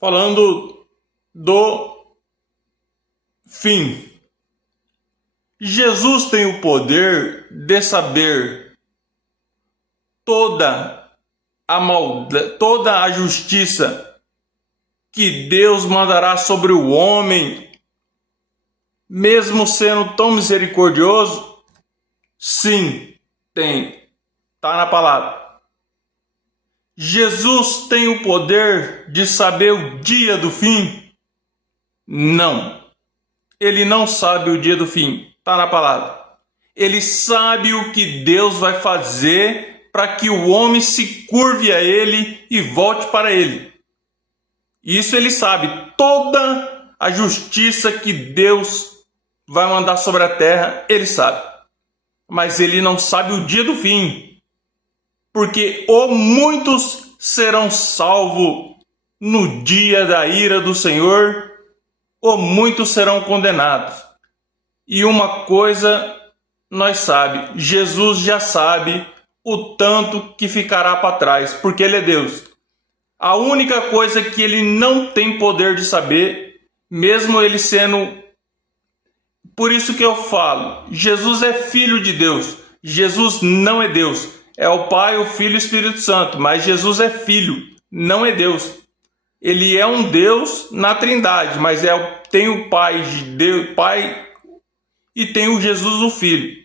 falando do fim. Jesus tem o poder de saber toda a maldade, toda a justiça que Deus mandará sobre o homem, mesmo sendo tão misericordioso? Sim, tem. Está na palavra. Jesus tem o poder de saber o dia do fim? Não. Ele não sabe o dia do fim. Está na palavra. Ele sabe o que Deus vai fazer para que o homem se curve a ele e volte para ele. Isso ele sabe. Toda a justiça que Deus vai mandar sobre a terra, ele sabe. Mas ele não sabe o dia do fim. Porque ou muitos serão salvos no dia da ira do Senhor, ou muitos serão condenados. E uma coisa nós sabemos, Jesus já sabe o tanto que ficará para trás, porque Ele é Deus. A única coisa que Ele não tem poder de saber, mesmo Ele sendo... Por isso que eu falo, Jesus é Filho de Deus, Jesus não é Deus. É o Pai, o Filho e o Espírito Santo, mas Jesus é Filho, não é Deus. Ele é um Deus na Trindade, mas tem o Pai de Deus, Pai, e tem o Jesus, o Filho.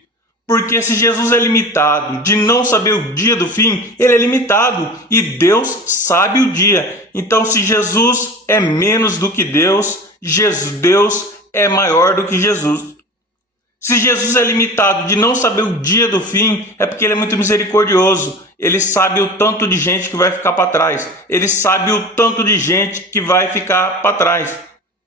Porque se Jesus é limitado de não saber o dia do fim, ele é limitado e Deus sabe o dia. Então, se Jesus é menos do que Deus, Deus é maior do que Jesus. Se Jesus é limitado de não saber o dia do fim, é porque ele é muito misericordioso. Ele sabe o tanto de gente que vai ficar para trás. Ele sabe o tanto de gente que vai ficar para trás,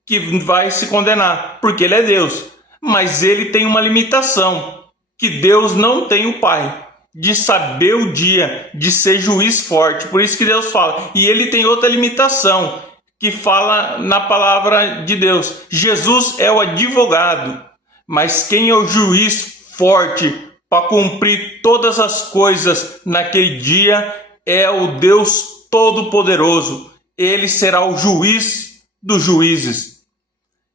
que vai se condenar, porque ele é Deus. Mas ele tem uma limitação, que Deus não tem o Pai, de saber o dia, de ser juiz forte. Por isso que Deus fala. E ele tem outra limitação, que fala na palavra de Deus. Jesus é o advogado. Mas quem é o juiz forte para cumprir todas as coisas naquele dia é o Deus Todo-Poderoso. Ele será o juiz dos juízes.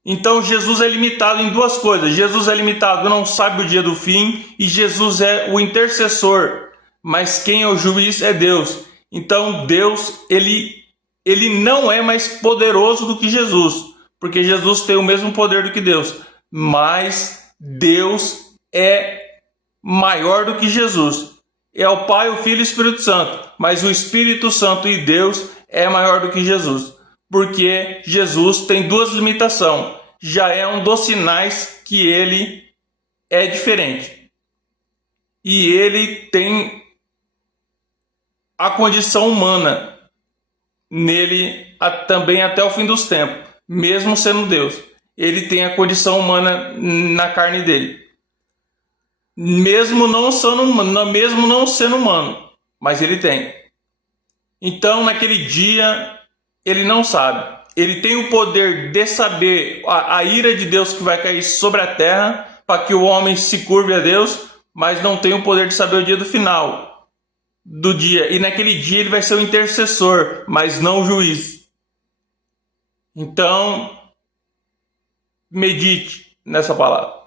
Então Jesus é limitado em duas coisas. Jesus é limitado, não sabe o dia do fim, e Jesus é o intercessor. Mas quem é o juiz é Deus. Então Deus, ele não é mais poderoso do que Jesus, porque Jesus tem o mesmo poder do que Deus. Mas Deus é maior do que Jesus. É o Pai, o Filho e o Espírito Santo. Mas o Espírito Santo e Deus é maior do que Jesus. Porque Jesus tem duas limitações. Já é um dos sinais que ele é diferente. E ele tem a condição humana nele também até o fim dos tempos, mesmo sendo Deus. Ele tem a condição humana na carne dele. Mesmo não sendo humano, mas ele tem. Então, naquele dia, ele não sabe. Ele tem o poder de saber a ira de Deus que vai cair sobre a terra, para que o homem se curve a Deus, mas não tem o poder de saber o dia do final do dia. E naquele dia ele vai ser o intercessor, mas não o juiz. Então, medite nessa palavra.